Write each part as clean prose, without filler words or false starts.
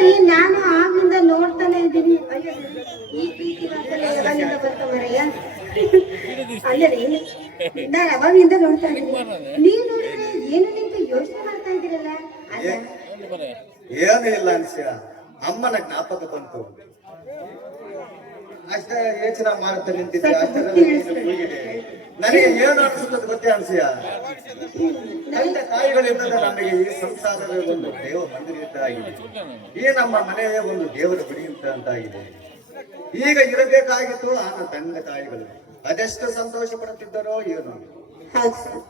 ರೀ ನಾನು ಆಗ್ಲಿಂದ ನೋಡ್ತಾನೆ ಇದ್ದೀನಿ. ಅಯ್ಯೋ ಈ ಪ್ರೀತಿ ಮಾತಲ್ಲ ಯಾವಾಗಿಂದ ಬರ್ತ ಮರಯ್ಯ. ಅಲ್ಲ ರೀ ನಾನು ಅವಾಗಿಂದ ನೋಡ್ತಾ ಇದ್ದೀನಿ. ನೀವು ನೋಡಿದ್ರೆ ಏನು ನಿಂತು ಯೋಚನೆ ಮಾಡ್ತಾ ಇದ್ದೀರಲ್ಲ ಅಲ್ಲ? ಏನು ಇಲ್ಲ ಅನ್ಸ್ಯ, ಅಮ್ಮನ ಜ್ಞಾಪಕ ಬಂತು ಅಷ್ಟೇ. ಯೋಚನೆ ಮಾಡುತ್ತಾ ನಿಂತಿದ್ದೆ ಅಷ್ಟರಲ್ಲಿ ನನಗೆ ಏನು ಅನಿಸುತ್ತದೆ ಗೊತ್ತೇ ಅನ್ಸಿಯ, ತಂದೆ ತಾಯಿಗಳಿಂದ ನಮಗೆ ಈ ಸಂಸಾರವೇ ಒಂದು ದೇವ ಮಂದಿರ ಇದ್ದಾಗಿದೆ, ಈ ನಮ್ಮ ಮನೆಯೇ ಒಂದು ದೇವರ ಗುಡಿ ಅಂತಾಗಿದೆ. ಈಗ ಇರಬೇಕಾಗಿತ್ತು ಆ ತಂದೆ ತಾಯಿಗಳು ಅದೆಷ್ಟು ಸಂತೋಷ ಪಡುತ್ತಿದ್ದರೋ ಏನು. ಹೌದು ಸರ್,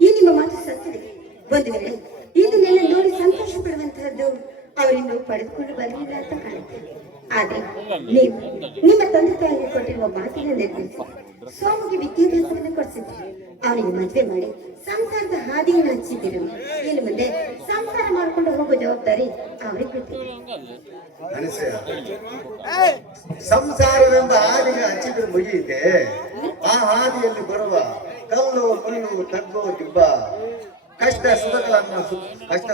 ಈ ನಿಮ್ಮ ಮಾತು ಸತ್ಯವಿದೆ. ಒಂದು ವೇಳೆ ಇದನ್ನೆಲ್ಲ ನೋಡಿ ಸಂತೋಷ ಪಡುವಂತಹದ್ದು ಅವರಿಂದ ಪಡೆದುಕೊಂಡು ಬರಲಿಲ್ಲ ಅಂತ ಕಾಣುತ್ತೆ. ಆದ್ರೆ ನೀವು ನಿಮ್ಮ ತಂದೆ ತಾಯಿಗೆ ಕೊಟ್ಟಿರುವ ಮಾತಿನ ನೆರವೇರಿಸಿ ಸೋಮಿಗೆ ವಿದ್ಯಾಭ್ಯಾಸವನ್ನು ಕೊಡಿಸಿದ್ರು, ಅವನಿಗೆ ಮದುವೆ ಮಾಡಿ ಸಂಸಾರದ ಹಾದಿಯನ್ನು ಹಚ್ಚಿದ್ದರು. ಇನ್ನು ಮುಂದೆ ಸಂಸಾರ ಮಾಡ್ಕೊಂಡು ಹೋಗೋ ಜವಾಬ್ದಾರಿ ಅವರಿಗೆ ಗೊತ್ತಿದೆ. ಸಂಸಾರವೆಂಬ ಹಾದಿಗೆ ಹಚ್ಚಿದ್ರೆ ಮುಗಿಯಿತೆ, ಆ ಹಾದಿಯಲ್ಲಿ ಬರುವ ಕಲ್ಲು ಮುಳ್ಳು ತಗ್ಗು ದಿಬ್ಬ ಕಷ್ಟ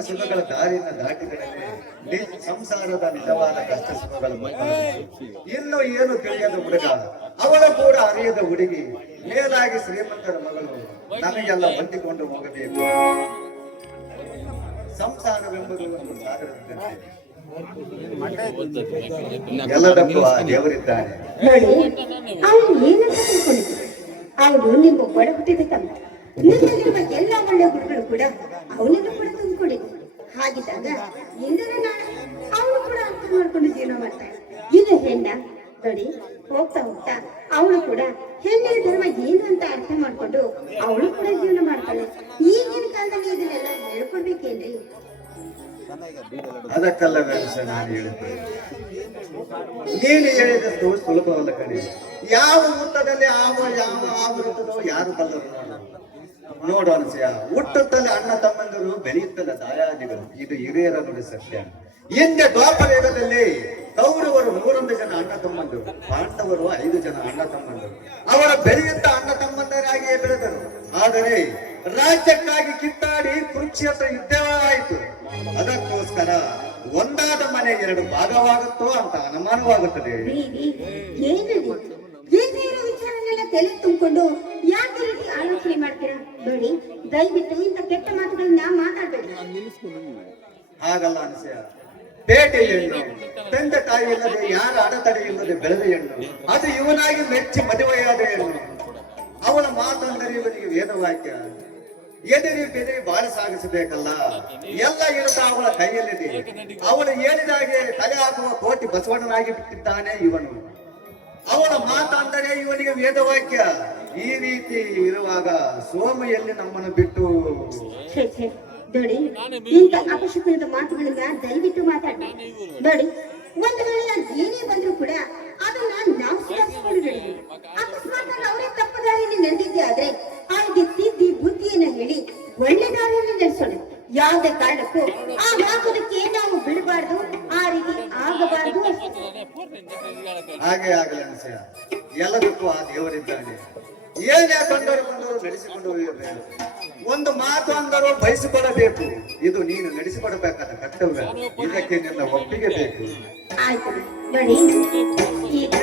ಸುಖಗಳ ದಾರಿಯನ್ನು ದಾಟಿದರೆ ಸಂಸಾರದ ನಿಜವಾದ ಕಷ್ಟ ಸುಖಗಳ ಇನ್ನು ಏನು ತಿಳಿಯದ ಹುಡುಗ, ಅವಳ ಕೂಡ ಅರಿಯದ ಹುಡುಗಿ, ಮೇಲಾಗಿ ಶ್ರೀಮಂತರ ಮಗಳು ನಮಗೆಲ್ಲ ಹೊಂದಿಕೊಂಡು ಹೋಗಬೇಕು. ಸಂಸಾರವೆಂಬುದು ಒಂದು ಸಾಗರದಂತೆ, ಎಲ್ಲದಕ್ಕೂ ಆ ದೇವರಿದ್ದಾನೆ. ಅವನು ಏನಂತ ತಿಳ್ಕೊಂಡಿದ್ರು, ಅವನು ನಿಮ್ಮ ಒಡ ಹುಟ್ಟಿದ ತಮ್ಮ, ನಿಮ್ಮಲ್ಲಿರುವ ಎಲ್ಲ ಒಳ್ಳೆ ಗುರುಗಳು ಕೂಡ ಅವನನ್ನು ಕೂಡ ತುಂಬಿಕೊಂಡಿದ್ರು. ಹಾಗಿದ್ದಾಗ ಇಂದಿನ ನಾಳೆ ಅವನು ಕೂಡ ಅರ್ಥ ಮಾಡ್ಕೊಂಡು ಜೀವನ ಮಾಡ್ತಾಳೆ. ಇದು ಹೆಣ್ಣ ನೋಡಿ, ಹೋಗ್ತಾ ಹೋಗ್ತಾ ಅವಳು ಕೂಡ ಹೆಣ್ಣಿನ ಧರ್ಮ ಏನು ಅಂತ ಅರ್ಥ ಮಾಡ್ಕೊಂಡು ಅವಳು ಕೂಡ ಜೀವನ ಮಾಡ್ತಾಳೆ. ಈಗಿನ ಕಾಲದಲ್ಲಿ ಇದನ್ನೆಲ್ಲ ಹೇಳ್ಕೊಡ್ಬೇಕೇನ್ರಿ? ಅದಕ್ಕಲ್ಲ ನಾನು ಹೇಳಿದ್ದೆ, ನೀನು ಹೇಳಿದಷ್ಟು ಸುಲಭವಲ್ಲ ಕಣೆ. ಯಾವ ಊಟದಲ್ಲಿ ಯಾವ ಇರ್ತದೋ ಯಾರು ಬಲ್ಲರು ನೋಡು ಅನಸೂಯ. ಹುಟ್ಟುತ್ತಲ್ಲ ಅಣ್ಣ ತಮ್ಮಂದರು, ಬೆಳೆಯುತ್ತಲ್ಲ ದಾಯಾದಿಗಳು, ಇದು ಹಿರಿಯರ ನುಡಿ ಸತ್ಯ. ಹಿಂದೆ ದ್ವಾಪರ ಯುಗದಲ್ಲಿ ಕೌರವರು 101 ಜನ ಅಣ್ಣ ತಮ್ಮಂದರು, ಪಾಂಡವರು 5 ಜನ ಅಣ್ಣ ತಮ್ಮಂದರು. ಅವರ ಬೆಳೆಯುತ್ತ ಅಣ್ಣ ತಮ್ಮಂದರಾಗಿಯೇ ಬೆಳೆದರು. ಆದರೆ ರಾಜ್ಯಕ್ಕಾಗಿ ಕಿತ್ತಾಡಿ ಕುರುಕ್ಷೇತ್ರ ಯುದ್ಧವೇ ಆಯಿತು. ಅದಕ್ಕೋಸ್ಕರ ಒಂದಾದ ಮನೆ 2 ಭಾಗವಾಗುತ್ತೋ ಅಂತ ಅನುಮಾನವಾಗುತ್ತದೆ. ವಿಚಾರನೆಲ್ಲ ತಲೆ ತುಂಬಿಕೊಂಡು ಯಾಕೆ ರೀತಿ ಆಲೋಚನೆ ಮಾಡ್ತೀರಾ? ನೋಡಿ, ದಯವಿಟ್ಟು ಇಂಥ ಕೆಟ್ಟ ಮಾತುಗಳನ್ನ ಮಾತಾಡ್ಬೇಡಿ. ಹಾಗಲ್ಲ ಅನಸೂಯ, ಪೇಟೆ ಹೆಣ್ಣು, ತಂದೆ ತಾಯಿ ಇಲ್ಲದೆ ಯಾರ ಅಡೆತಡೆ ಇಲ್ಲದೆ ಬೆಳೆದ ಹೆಣ್ಣು, ಅದು ಇವನಾಗಿ ಮೆಚ್ಚಿ ಮದುವೆಯಾದ ಹೆಣ್ಣು. ಅವಳ ಮಾತಂದರೆ ಇವನಿಗೆ ವೇದವಾಕ್ಯ. ಎದರಿ ಬೆದರಿ ಬಾಳ ಸಾಗಿಸಬೇಕಲ್ಲ, ಎಲ್ಲ ಇರುತ್ತ ಅವಳ ಕೈಯಲ್ಲಿದೆ. ಅವಳು ಹೇಳಿದಾಗೆ ತಲೆ ಹಾಕುವ ಕೋಟಿ ಬಸವಣ್ಣನಾಗಿ ಬಿಟ್ಟಿದ್ದಾನೆ ಇವನು. ಅವಳ ಮಾತಂದರೆ ಇವನಿಗೆ ವೇದವಾಕ್ಯ. ಈ ರೀತಿ ಇರುವಾಗ ಸೋಮ ಎಲ್ಲಿ ನಮ್ಮನ್ನು ಬಿಟ್ಟು? ನೋಡಿ, ಇಂಥ ಅಪಶಕುನದ ಮಾತುಗಳನ್ನ ದಯವಿಟ್ಟು ಮಾತಾಡಿ. ನೋಡಿ, ಒಂದು ವೇಳೆ ಏನೇ ಬಂದ್ರು ಕೂಡ ಅದನ್ನ ನಾವು ಸುಧಾರಿಸಿಕೊಂಡು, ಅಕಸ್ಮಾತ್ ಅವರೇ ತಪ್ಪು ದಾರಿಯಲ್ಲಿ ನಡೆದಿದ್ದೆ ಆದ್ರೆ ಅವರಿಗೆ ತಿದ್ದಿ ಬುದ್ಧಿಯನ್ನ ಹೇಳಿ ಒಳ್ಳೆ ದಾರಿಯಲ್ಲಿ ನಡೆಸೋಣ. ಯಾವುದೇ ಕಾರಣಕ್ಕೂ ಆ ಮಾತುದಕ್ಕೆ ನಾವು ಬಿಡಬಾರ್ದು, ಆ ರೀತಿ ಆಗಬಾರ್ದು. ಹಾಗೆ ಆಗಲಿ ಅನಸೂಯ, ಎಲ್ಲದಕ್ಕೂ ಆ ದೇವರಿದ್ದಾನೆ. ಏನೇ ಬಂದರು ನಡೆಸಿಕೊಂಡು ಹೋಗಬೇಕು. ಒಂದು ಮಾತು ಅಂದರೂ ಬಯಸಿಕೊಳ್ಳಬೇಕು. ಇದು ನೀನು ನಡೆಸಿಕೊಡಬೇಕಾದ ಕರ್ತವ್ಯ. ಇದಕ್ಕೆ ನಿನ್ನ ಒಪ್ಪಿಗೆ ಬೇಕು. ಆಯ್ತು ನೋಡಿ, ಈಗ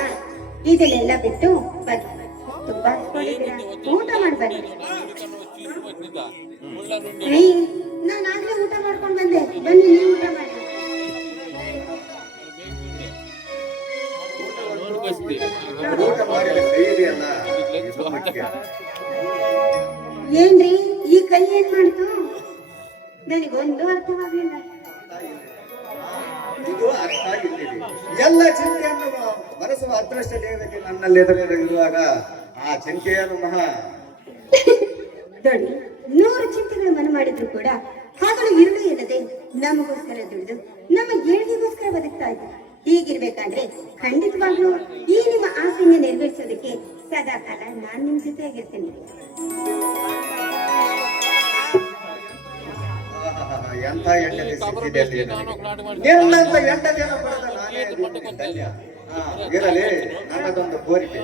ಇದನ್ನೆಲ್ಲ ಬಿಟ್ಟು ಬನ್ನಿ. ತುಂಬಾ ಊಟ ಮಾಡ್ಬನ್ನಿ. ನಾನು ಆಗ್ಲೇ ಊಟ ಮಾಡ್ಕೊಂಡು ಬಂದೆ. ಬನ್ನಿ, ನೀವು ಊಟ ಮಾಡಿ. ಏನ್ರಿ ಈ ಕೈ ಏನ್ ಮಾಡ್ತು? ನನಗೊಂದು ಅರ್ಥವಾಗಲಿಲ್ಲ. ಇದು ಅರ್ಥ ಆಗಿಲ್ಲ. ಎಲ್ಲ ಚಿಂತೆಯನ್ನು ಮನಸ್ಸು ಅದೃಷ್ಟ ದೇವತೆ ನನ್ನಲ್ಲಿ ಎದುರಿರುವಾಗ ಆ ಚಿಂತೆಯನ್ನು ಮಹಾ ನೋಡಿ, 100 ಚಿಂತೆಗಳು ಮನ ಮಾಡಿದ್ರು ಕೂಡ ಹಗಲು ಇರುಳು ಎನ್ನದೆ ನಮಗೋಸ್ಕರ ದುಡಿದು ನಮ್ಮ ಏಳಿಗೆಗೋಸ್ಕರ ಬದುಕ್ತಾ ಇದ್ದಾರೆ. ಹೀಗಿರ್ಬೇಕಾದ್ರೆ ಖಂಡಿತವಾಗ್ಲೂ ಈ ನಿಮ್ಮ ಆಸೆಯನ್ನು ನೆರವೇರಿಸೋದಕ್ಕೆ ಸದಾ ಕಾಲ ನಾನ್ ನಿಮ್ ಜೊತೆಯಾಗಿರ್ತೇನೆ. ಎಂತ ಹೆಂಡತಿ ಸಿಕ್ಕಿದೆ ನಿನ್ನಂತ ಹೆಂಡತಿಯನ್ನು ಪಡೆದ ನಾನೇ ಧನ್ಯ. ಇರಲಿ, ನನ್ನದೊಂದು ಕೋರಿಕೆ.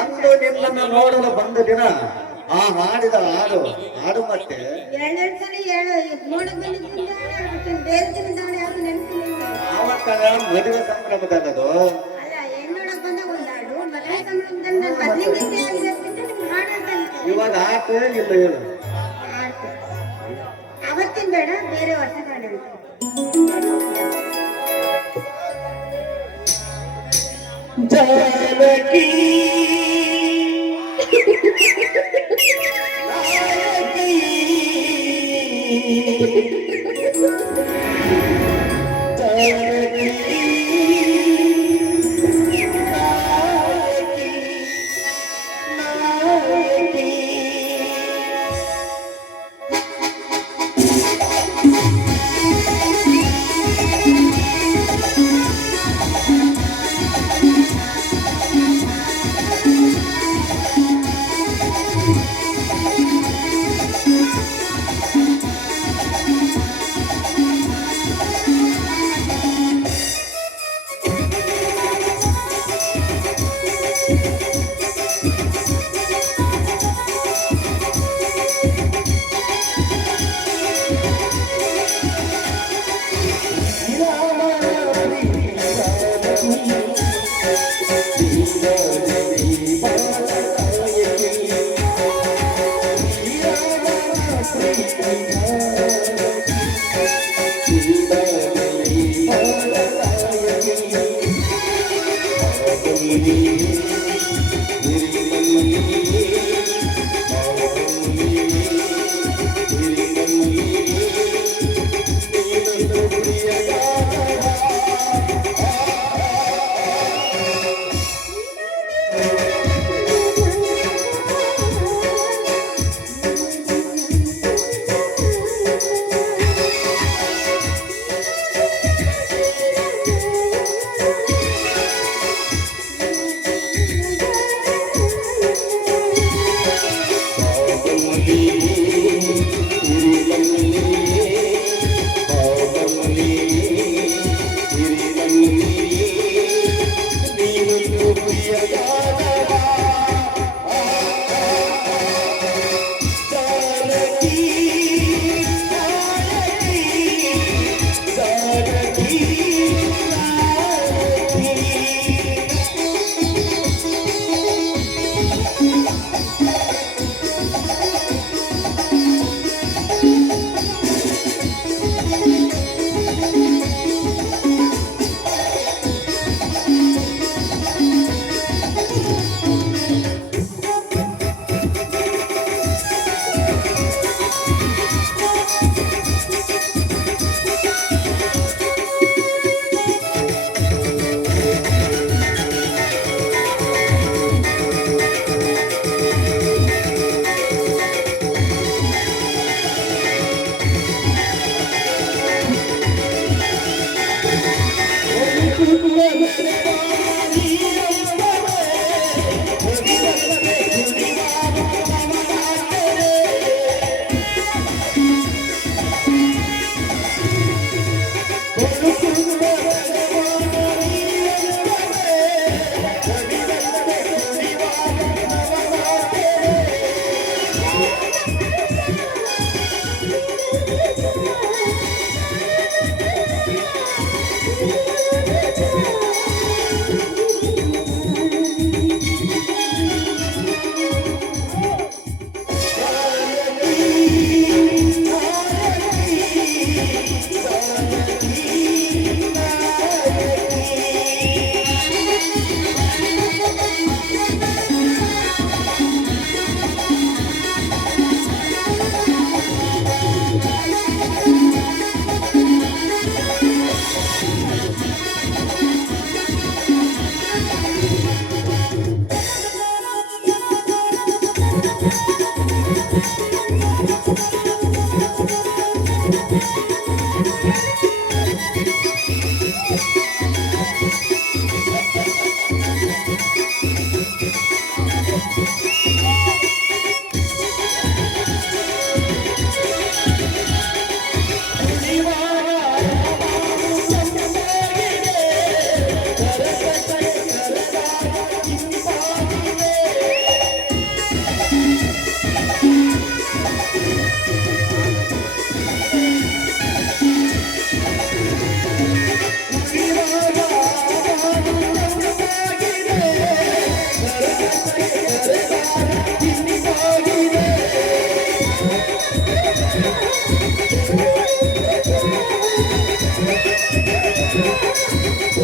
ಅಂದು ನಿನ್ನನ್ನು ನೋಡಲು ಬಂದ ದಿನ ಆ ಹಾಡಿದ ಹಾಡು ಮತ್ತೆ 2 ಸಲ ಹೇಳು. ನೋಡಕ್ ಬಂದಿದ್ದ ಬೇರೆ ದಿನದವಳು ಯಾರು ನೆನಪಿಲ್ಲ. ಕಣ ಮದುವೆ ಸಂಭ್ರಮದಲ್ಲದು. ಅಲ್ಲ ಹೆಣ್ಣೊಳಗ್ ಬಂದ ಒಂದು ಹಾಡು ಮದುವೆ ಸಂಭ್ರಮದಲ್ಲಿ ನಾನು ಬದ್ಲಿಂಗಿದ್ದೆ ಆಗಿದೆ ಅಂತ ನಿಮ್ಗೆ ಹಾಡು ಅಂತ ಅನ್ಸುತ್ತೆ. ಇವಾಗ ಆಟ ಇಲ್ಲ ಹೇಳು. ಅವತ್ತಿನ ಬೇಡ ಬೇರೆ ವರ್ಷದ ಹಾಡು ಹೇಳ್ತೀನಿ. ಜಾನಕಿ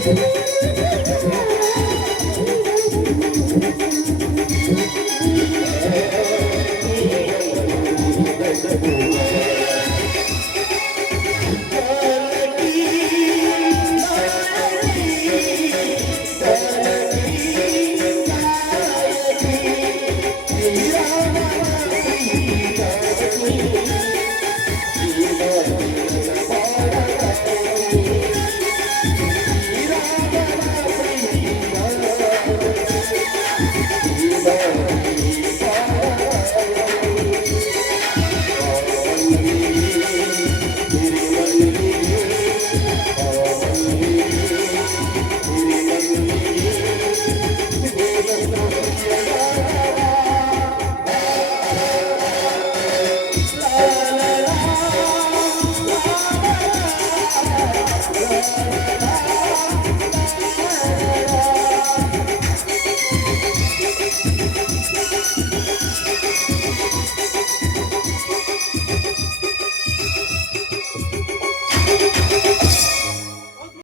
ಠಠಠಠ